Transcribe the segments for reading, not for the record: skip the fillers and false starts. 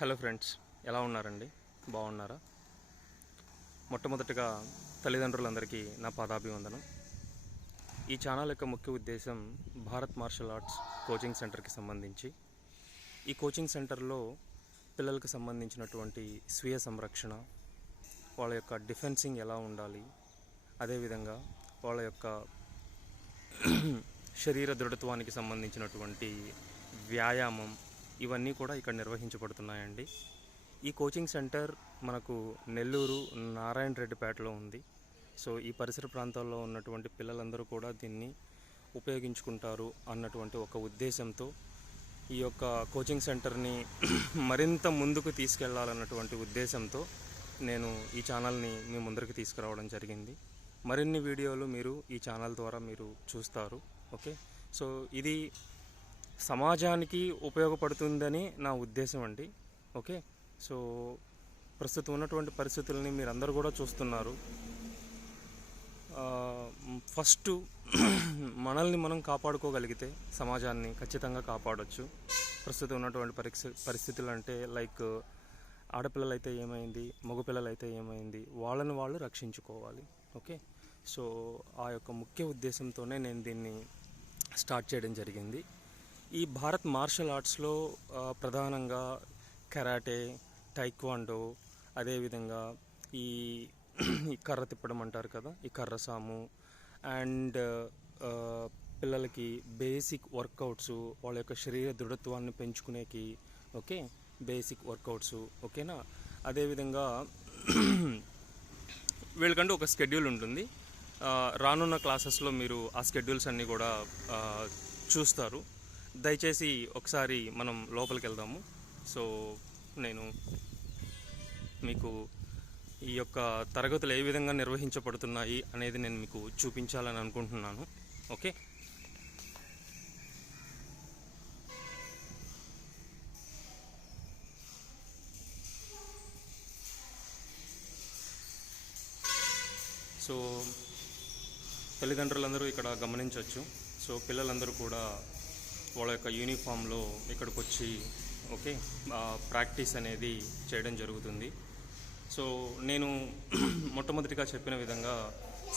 Hello friends, ఎలా ఉన్నారండి? బాగున్నారా? మొట్టమొదటిగా తల్లిదండ్రులందరికీ నా పాదాభివందనం. ఈ ఛానల్ యొక్క ముఖ్య ఉద్దేశం భారత్ మార్షల్ ఆర్ట్స్ కోచింగ్ సెంటర్కి సంబంధించి. ఈ కోచింగ్ సెంటర్లో పిల్లలకు సంబంధించినటువంటి స్వీయ సంరక్షణ, వాళ్ళ యొక్క డిఫెన్సింగ్ ఎలా ఉండాలి, అదేవిధంగా వాళ్ళ యొక్క శరీర దృఢత్వానికి సంబంధించినటువంటి వ్యాయామం, ఇవన్నీ కూడా ఇక్కడ నిర్వహించబడుతున్నాయండి. ఈ కోచింగ్ సెంటర్ మనకు నెల్లూరు నారాయణ రెడ్డిపేటలో ఉంది. సో ఈ పరిసర ప్రాంతాల్లో ఉన్నటువంటి పిల్లలందరూ కూడా దీన్ని ఉపయోగించుకుంటారు అన్నటువంటి ఒక ఉద్దేశంతో ఈ యొక్క కోచింగ్ సెంటర్ని మరింత ముందుకు తీసుకెళ్లాలన్నటువంటి ఉద్దేశంతో నేను ఈ ఛానల్ని మీ ముందరికి తీసుకురావడం జరిగింది. మరిన్ని వీడియోలు మీరు ఈ ఛానల్ ద్వారా మీరు చూస్తారు. ఓకే, సో ఇది సమాజానికి ఉపయోగపడుతుందని నా ఉద్దేశం అండి. ఓకే, సో ప్రస్తుతం ఉన్నటువంటి పరిస్థితులని మీరందరూ కూడా చూస్తున్నారు. ఫస్ట్ మనల్ని మనం కాపాడుకోగలిగితే సమాజాన్ని ఖచ్చితంగా కాపాడవచ్చు. ప్రస్తుతం ఉన్నటువంటి పరిస్థితులు అంటే లైక్ ఆడపిల్లలు అయితే ఏమైంది, మగపిల్లలు అయితే ఏమైంది, వాళ్ళని వాళ్ళు రక్షించుకోవాలి. ఓకే, సో ఆ యొక్క ముఖ్య ఉద్దేశంతోనే నేను దీన్ని స్టార్ట్ చేయడం జరిగింది. ఈ భారత్ మార్షల్ ఆర్ట్స్లో ప్రధానంగా కరాటే, టైక్వాండో, అదేవిధంగా ఈ కర్ర తిప్పడం అంటారు కదా, ఈ కర్ర సాము, అండ్ పిల్లలకి బేసిక్ వర్కౌట్స్, వాళ్ళ యొక్క శరీర దృఢత్వాన్ని పెంచుకునేకి ఓకే బేసిక్ వర్కౌట్స్. ఓకేనా, అదేవిధంగా వీళ్ళకంటే ఒక షెడ్యూల్ ఉంటుంది. రానున్న క్లాసెస్లో మీరు ఆ షెడ్యూల్స్ అన్నీ కూడా చూస్తారు. దయచేసి ఒకసారి మనం లోపలికి వెళ్దాము. సో నేను మీకు ఈ యొక్క తరగతులు ఏ విధంగా నిర్వహించబడుతున్నాయి అనేది నేను మీకు చూపించాలని అనుకుంటున్నాను. ఓకే, సో తల్లిదండ్రులందరూ ఇక్కడ గమనించవచ్చు. సో పిల్లలందరూ కూడా వాళ్ళ యొక్క యూనిఫామ్లో ఇక్కడికి వచ్చి ఓకే ప్రాక్టీస్ అనేది చేయడం జరుగుతుంది. సో నేను మొట్టమొదటిగా చెప్పిన విధంగా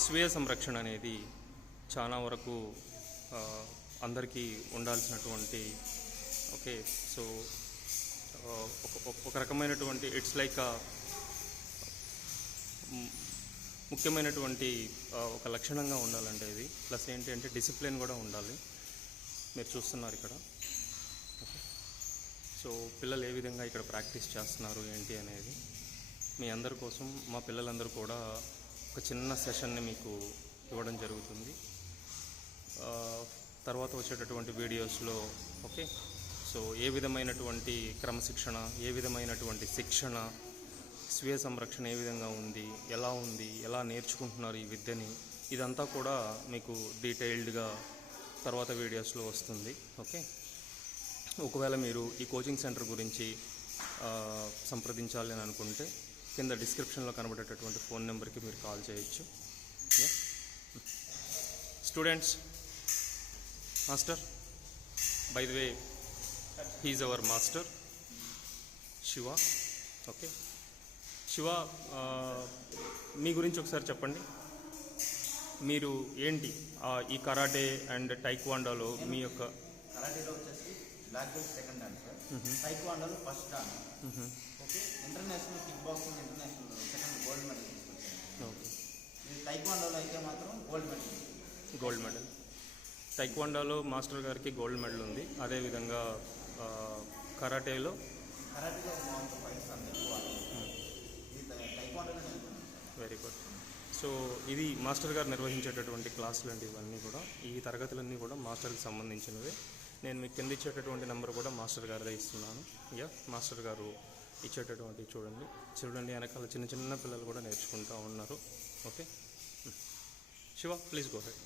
స్వీయ సంరక్షణ అనేది చాలా వరకు అందరికీ ఉండాల్సినటువంటి ఓకే సో ఒక రకమైనటువంటి ఇట్స్ లైక్ ముఖ్యమైనటువంటి ఒక లక్షణంగా ఉండాలంటే ఇది. ప్లస్ ఏంటి అంటే డిసిప్లిన్ కూడా ఉండాలి. మీరు చూస్తున్నారు ఇక్కడ. సో పిల్లలు ఏ విధంగా ఇక్కడ ప్రాక్టీస్ చేస్తున్నారు ఏంటి అనేది మీ అందరి కోసం, మా పిల్లలందరూ కూడా ఒక చిన్న సెషన్ని మీకు ఇవ్వడం జరుగుతుంది. తర్వాత వచ్చేటటువంటి వీడియోస్లో ఓకే సో ఏ విధమైనటువంటి క్రమశిక్షణ, ఏ విధమైనటువంటి శిక్షణ, స్వీయ సంరక్షణ ఏ విధంగా ఉంది, ఎలా నేర్చుకుంటున్నారు ఈ విద్యని, ఇదంతా కూడా మీకు డీటెయిల్డ్గా తర్వాత వీడియోస్లో వస్తుంది. ఓకే, ఒకవేళ మీరు ఈ కోచింగ్ సెంటర్ గురించి సంప్రదించాలి అని అనుకుంటే కింద డిస్క్రిప్షన్లో కనబడేటటువంటి ఫోన్ నెంబర్కి మీరు కాల్ చేయొచ్చు. Students, master, by the way he's our master Shiva. Okay, Shiva, మీ గురించి ఒకసారి చెప్పండి. మీరు ఏంటి ఈ కరాటే అండ్ టైక్వాండోలో మీ యొక్క కరాటేలో వచ్చేసి black belt second dan sir, టైక్వాండోలో first dan. Okay, international kick boxing international second gold medal తీసుకొచ్చాను. ఓకే, టైక్వాండోలో అయితే మాత్రం గోల్డ్ మెడల్. టైక్వాండోలో మాస్టర్ గారికి గోల్డ్ మెడల్ ఉంది. అదేవిధంగా కరాటేలో ఫైట్స్ అంత ఎక్కువ. టైక్వాండోలో వెరీ గుడ్. సో ఇది మాస్టర్ గారు నిర్వహించేటటువంటి క్లాసులు అండి. ఇవన్నీ కూడా ఈ తరగతులన్నీ కూడా మాస్టర్కి సంబంధించినవే. నేను మీకు కింద ఇచ్చేటటువంటి నెంబర్ కూడా మాస్టర్ గారిదే ఇస్తున్నాను. మాస్టర్ గారు ఇచ్చేటటువంటి చూడండి వెనకాల చిన్న చిన్న పిల్లలు కూడా నేర్చుకుంటూ ఉన్నారు. Okay, Shiva please go head.